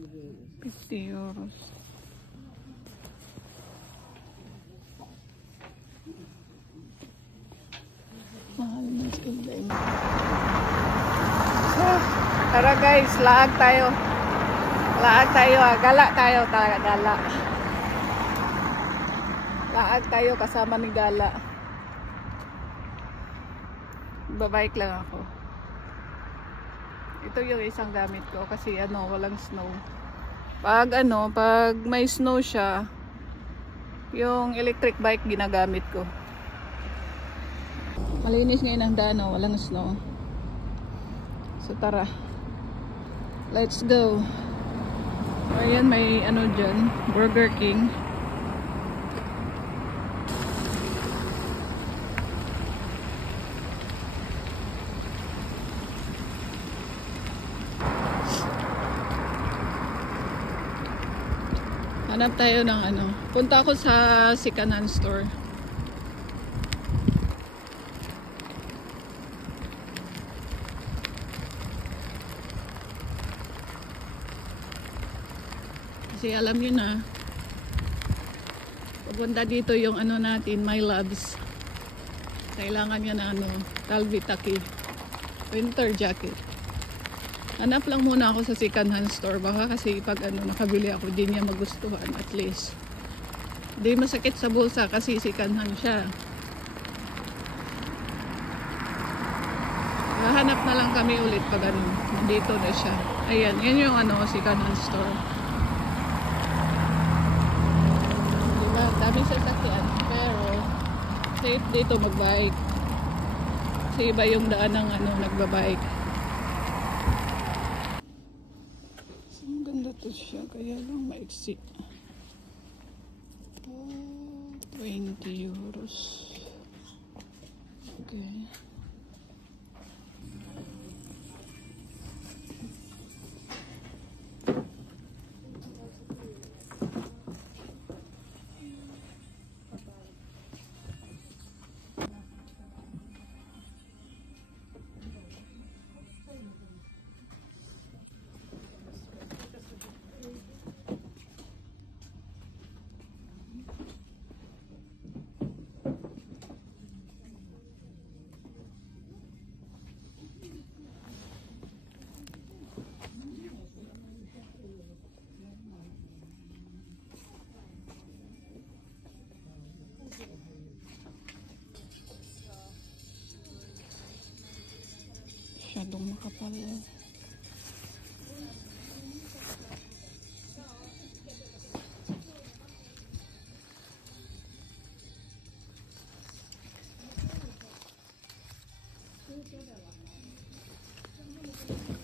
€50. Mahal na sila. Tara guys, laag tayo. Laag tayo, gala tayo, gala. Laag tayo kasama ni Gala. Babike lang ako. Ito yung isang gamit ko kasi walang snow. Pag may snow siya, yung electric bike ginagamit ko. Malinis ngayon ang daan, walang snow. So tara. Let's go. Ayan, may dyan, Burger King. Hanap tayo ng punta ako sa second-hand store. Kasi alam nyo na, pupunta dito yung natin, My Loves. Kailangan niya na Calvi Taki winter jacket. Hanap lang muna ako sa second-hand store. Baka kasi pag nakabili ako, di niya magustuhan at least. Di masakit sa bulsa kasi second-hand siya. Hahanap na lang kami ulit pag nandito na siya. Ayan, yan yung second-hand store. Diba? Dami sasakyan. Pero, safe dito mag-bike. Kasi iba yung daan ng nagbabike. Ito siya, kaya lang maiksi. €20. Okay. Masyadong makapal.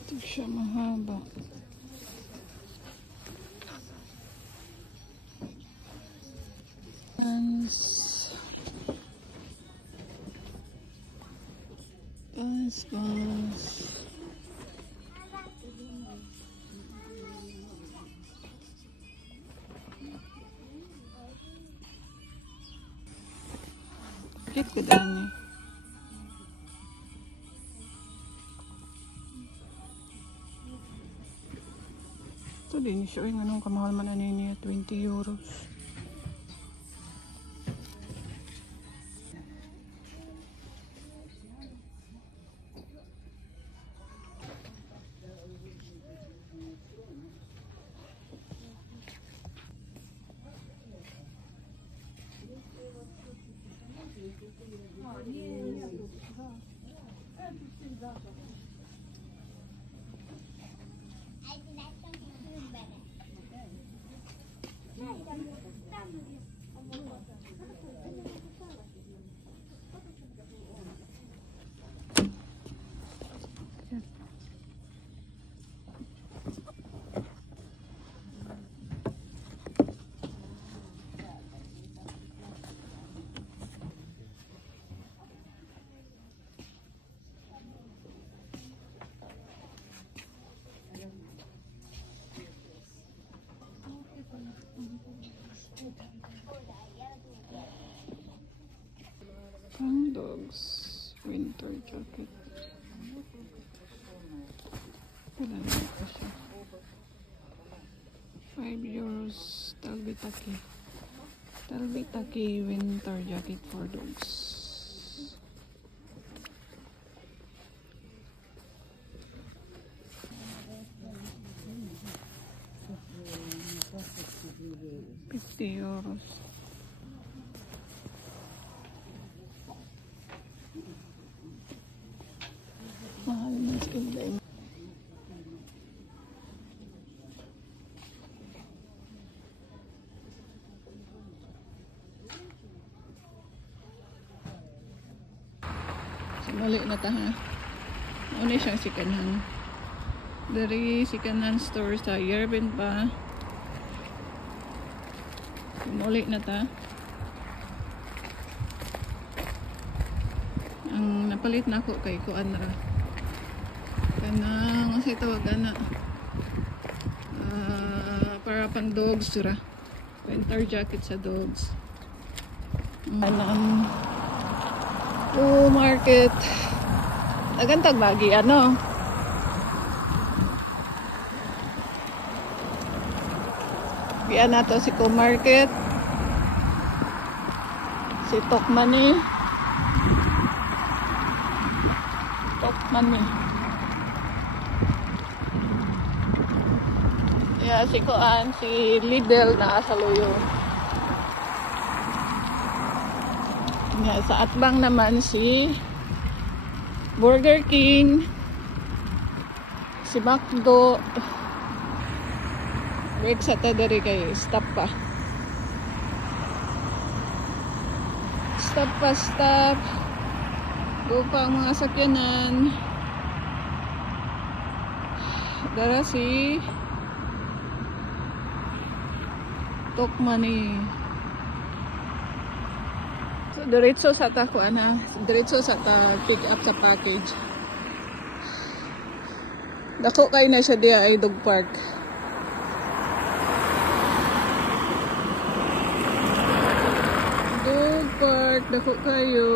Ito siya mahaba. Guys. Bakit ko dami? Ito din siya. Anong kamahal man niya? €20. Pang dogs winter jacket. Wala na pa siya. Talvitaki. Talvitaki winter jacket for dogs. €50. Mahal na skin day. Mali na ta ha. Ano siyang sikanhan. Dari sikanhan store sa Yerbin pa. Muli na ta. Ang napalit na ako kay kuan ra. Kanang sa tawag ana. Para pang dogs ra. Winter jacket sa dogs. Anang market. Agantag bagi ano. Biyan nato si Market. Si Tokmani. Yeah, si Koan, si Lidl na sa Loyo. Yeah, sa Atbang naman si Burger King, si McDo. Wait sa tadari kay stop pa. Stop. Go pa ang mga sakyanan. Dara si Tokmani. So diretso sa ta ko ana, diretso sa ta pick up sa package. Dako kay na siya diya ay dog park. Dog park, dako kayo.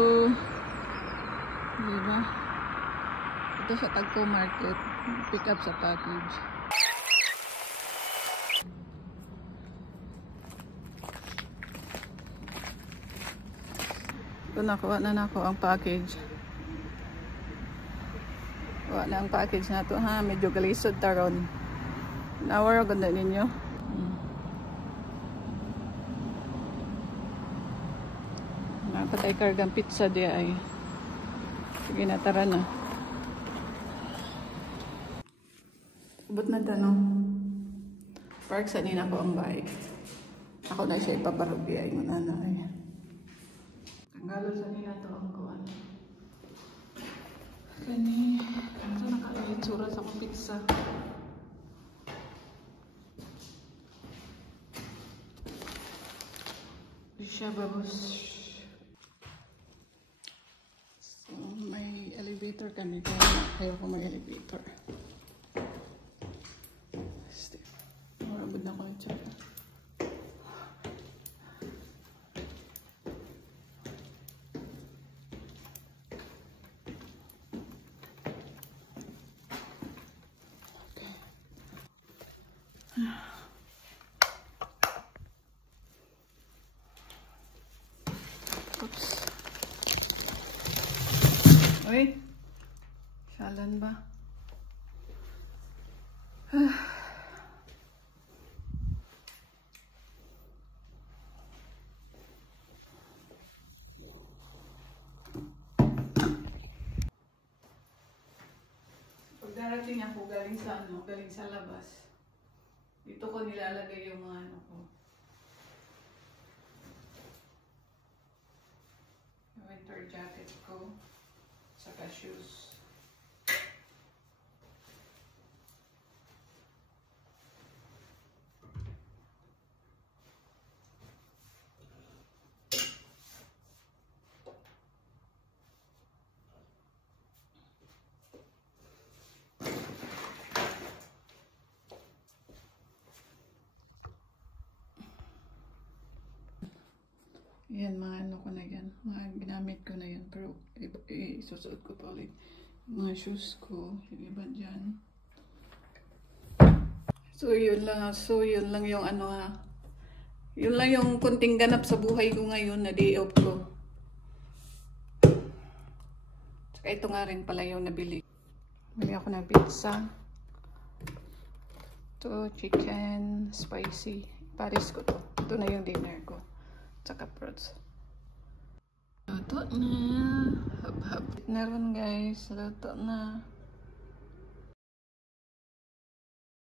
Diba? Ito sa Tagko Market, pick up sa package. Ito nakuha na nako ang package. Kuha na ang package na ito ha. Medyo galisod taron. Nawar ganda ninyo. Napatay kargang pizza di ay. Sige na, tara na. Ubot na tanong. Park sa nina ko ang bike. Ako na siya ipaparubi ay mananay. Tanggalon sa nila to ang kuwan. Kani, ito nakalagay tsura sa akong pizza. Siya babos. So, may elevator kami dito. Ayaw ko may elevator. Marabod na ko yung tsura. Oops. Uy. Salan ba? Pag darating ako galing sa labas. Dito ko nilalagay yung mga ano ko. Winter jacket ko. Saka shoes. Yan, mga ano ko na yan. Mga ginamit ko na yan. Pero isusuot ko pa ulit. Mga shoes ko. Yung iba dyan. So, yun lang. So, yun lang yung ano ha. Yun lang yung kunting ganap sa buhay ko ngayon na day off ko. Saka ito nga rin pala yung nabili. Bili ako ng pizza. Ito, chicken, spicy. Paris ko to. Ito na yung dinner ko. Saka fruits. Luto na. Hab-hab. Naroon guys. Luto na.